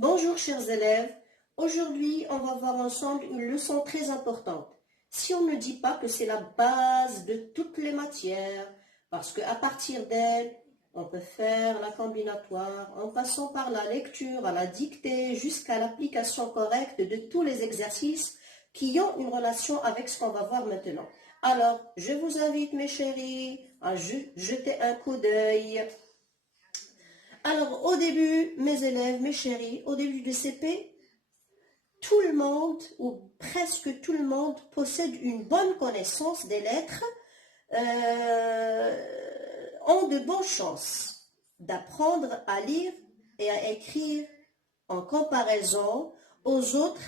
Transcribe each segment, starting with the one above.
Bonjour chers élèves, aujourd'hui on va voir ensemble une leçon très importante. Si on ne dit pas que c'est la base de toutes les matières, parce qu'à partir d'elle, on peut faire la combinatoire en passant par la lecture, à la dictée, jusqu'à l'application correcte de tous les exercices qui ont une relation avec ce qu'on va voir maintenant. Alors, je vous invite mes chéris à jeter un coup d'œil. Alors, au début, mes élèves, mes chéris, au début du CP, tout le monde, ou presque tout le monde, possède une bonne connaissance des lettres, ont de bonnes chances d'apprendre à lire et à écrire en comparaison aux autres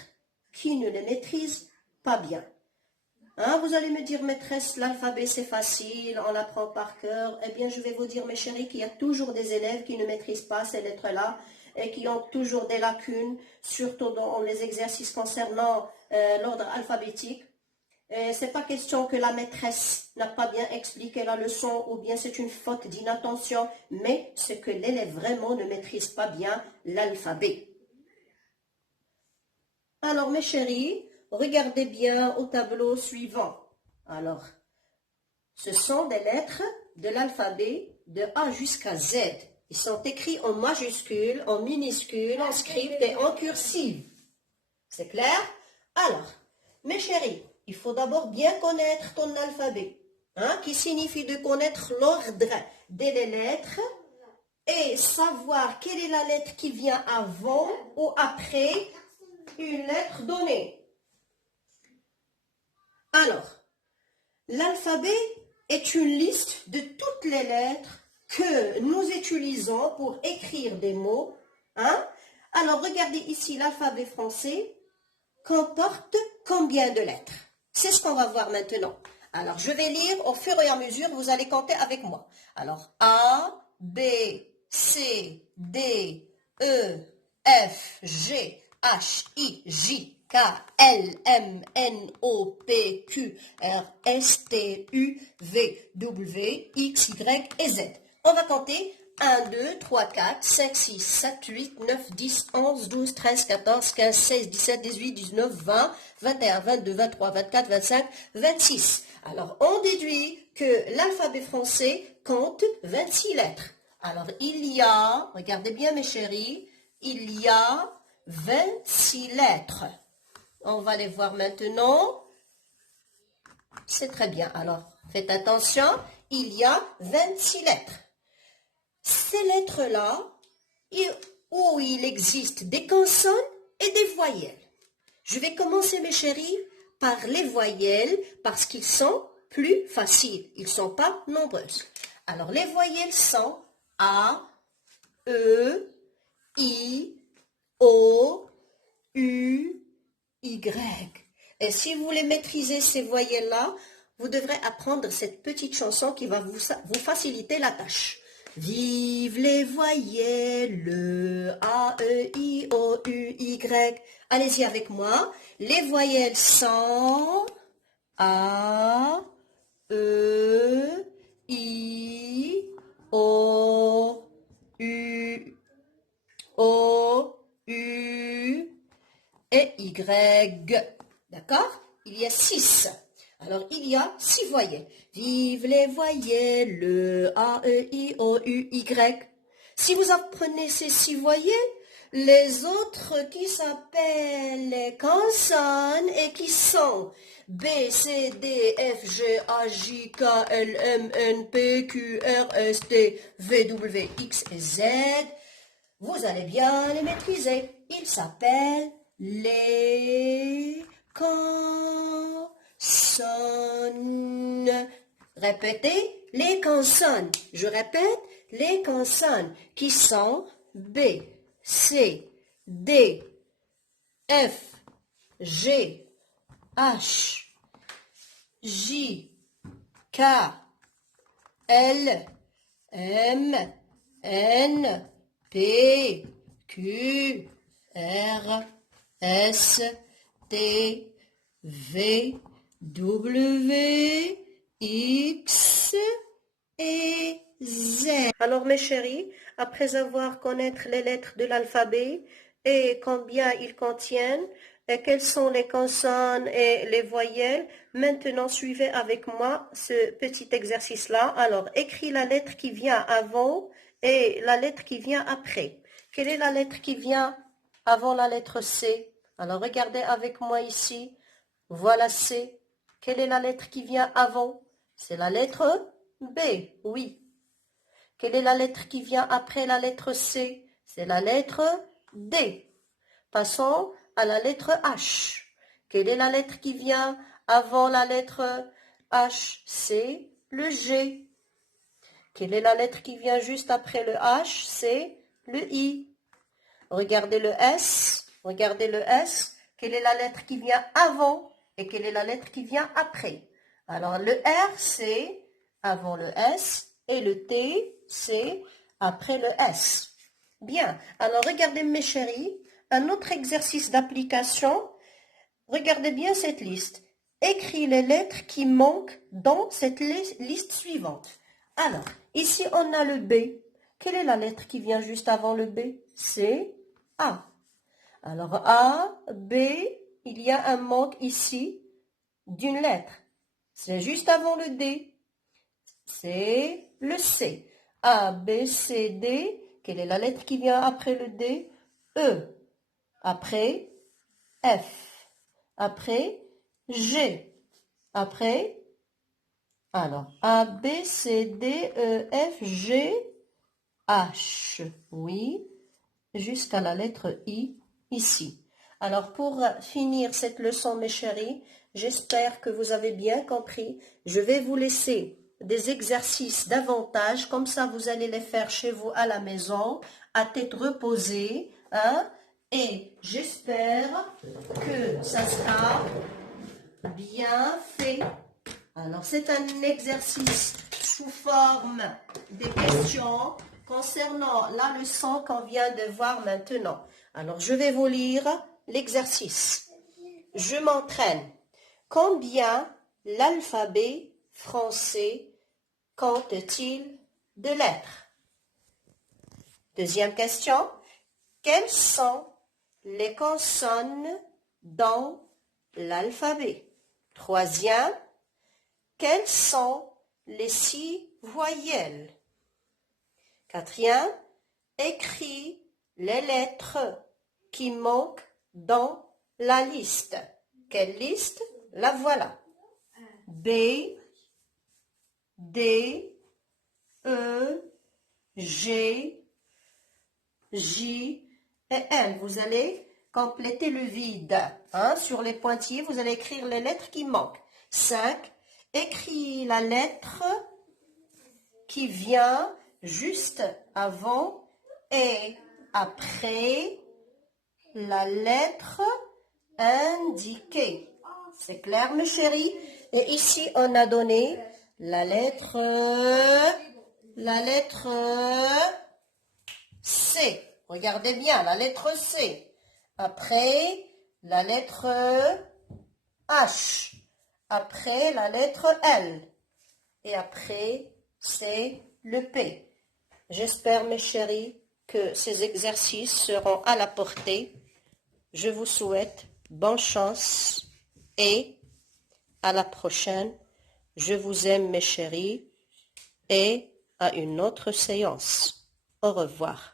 qui ne les maîtrisent pas bien. Hein, vous allez me dire, maîtresse, l'alphabet c'est facile, on l'apprend par cœur. Eh bien, je vais vous dire, mes chéris, qu'il y a toujours des élèves qui ne maîtrisent pas ces lettres-là et qui ont toujours des lacunes, surtout dans les exercices concernant l'ordre alphabétique. C'est pas question que la maîtresse n'a pas bien expliqué la leçon ou bien c'est une faute d'inattention, mais c'est que l'élève vraiment ne maîtrise pas bien l'alphabet. Alors, mes chéris, regardez bien au tableau suivant. Alors, ce sont des lettres de l'alphabet de A jusqu'à Z. Ils sont écrits en majuscules, en minuscules, en script et en cursive. C'est clair? Alors, mes chéris, il faut d'abord bien connaître ton alphabet, hein, qui signifie de connaître l'ordre des lettres et savoir quelle est la lettre qui vient avant ou après une lettre donnée. Alors, l'alphabet est une liste de toutes les lettres que nous utilisons pour écrire des mots. Hein? Alors, regardez ici, l'alphabet français comporte combien de lettres? C'est ce qu'on va voir maintenant. Alors, je vais lire au fur et à mesure, vous allez compter avec moi. Alors, A, B, C, D, E, F, G, H, I, J, K, L, M, N, O, P, Q, R, S, T, U, V, W, X, Y et Z. On va compter 1, 2, 3, 4, 5, 6, 7, 8, 9, 10, 11, 12, 13, 14, 15, 16, 17, 18, 19, 20, 21, 22, 23, 24, 25, 26. Alors, on déduit que l'alphabet français compte 26 lettres. Alors, il y a, regardez bien mes chéris, il y a 26 lettres. On va les voir maintenant. C'est très bien. Alors, faites attention, il y a 26 lettres. Ces lettres-là, où il existe des consonnes et des voyelles. Je vais commencer, mes chéris, par les voyelles parce qu'ils sont plus faciles. Ils ne sont pas nombreuses. Alors, les voyelles sont A, E, I, O, U, Y. Et si vous voulez maîtriser ces voyelles-là, vous devrez apprendre cette petite chanson qui va vous faciliter la tâche. Vive les voyelles, A, E, I, O, U, Y. Allez-y avec moi. Les voyelles sont A, E, I, O, U, et Y. D'accord? Il y a 6. Alors, il y a 6 voyelles. Vive les voyelles, A, E, I, O, U, Y. Si vous apprenez ces 6 voyelles, les autres qui s'appellent les consonnes et qui sont B, C, D, F, G, A, J, K, L, M, N, P, Q, R, S, T, V, W, X et Z, vous allez bien les maîtriser. Ils s'appellent les consonnes. Répétez, les consonnes. Je répète, les consonnes qui sont B, C, D, F, G, H, J, K, L, M, N, P, Q, R, S, T, V, W, X et Z. Alors mes chéris, après avoir connaître les lettres de l'alphabet, et combien ils contiennent et quelles sont les consonnes et les voyelles. Maintenant, suivez avec moi ce petit exercice-là. Alors, écris la lettre qui vient avant et la lettre qui vient après. Quelle est la lettre qui vient avant la lettre C? Alors, regardez avec moi ici. Voilà C. Quelle est la lettre qui vient avant? C'est la lettre B, oui. Quelle est la lettre qui vient après la lettre C? C'est la lettre D. Passons à la lettre H. Quelle est la lettre qui vient avant la lettre H? C'est le G. Quelle est la lettre qui vient juste après le H? C'est le I. Regardez le S. Regardez le S. Quelle est la lettre qui vient avant et quelle est la lettre qui vient après? Alors le R, c'est avant le S et le T, c'est après le S. Bien. Alors regardez mes chéris, un autre exercice d'application. Regardez bien cette liste. Écris les lettres qui manquent dans cette liste suivante. Alors, ici on a le B. Quelle est la lettre qui vient juste avant le B? C'est A. Alors A, B, il y a un manque ici d'une lettre. C'est juste avant le D. C'est le C. A, B, C, D. Quelle est la lettre qui vient après le D? E. Après, F. Après, G. Après, alors, A, B, C, D, E, F, G, H. Oui, jusqu'à la lettre I, ici. Alors, pour finir cette leçon, mes chéris, j'espère que vous avez bien compris. Je vais vous laisser des exercices davantage, comme ça vous allez les faire chez vous à la maison, à tête reposée, hein? Et j'espère que ça sera bien fait. Alors, c'est un exercice sous forme de questions concernant la leçon qu'on vient de voir maintenant. Alors, je vais vous lire l'exercice. Je m'entraîne. Combien l'alphabet français compte-t-il de lettres? Deuxième question. Quelles sont les consonnes dans l'alphabet? Troisième. Quelles sont les 6 voyelles? Quatrième, écris les lettres qui manquent dans la liste. Quelle liste? La voilà. B, D, E, G, J et L. Vous allez compléter le vide. Hein? Sur les pointillés, vous allez écrire les lettres qui manquent. 5. Écris la lettre qui vient juste avant et après la lettre indiquée. C'est clair, mes chéris? Et ici, on a donné la lettre C. Regardez bien, la lettre C. Après, la lettre H. Après, la lettre L. Et après, c'est le P. J'espère, mes chéris, que ces exercices seront à la portée. Je vous souhaite bonne chance et à la prochaine. Je vous aime, mes chéris, et à une autre séance. Au revoir.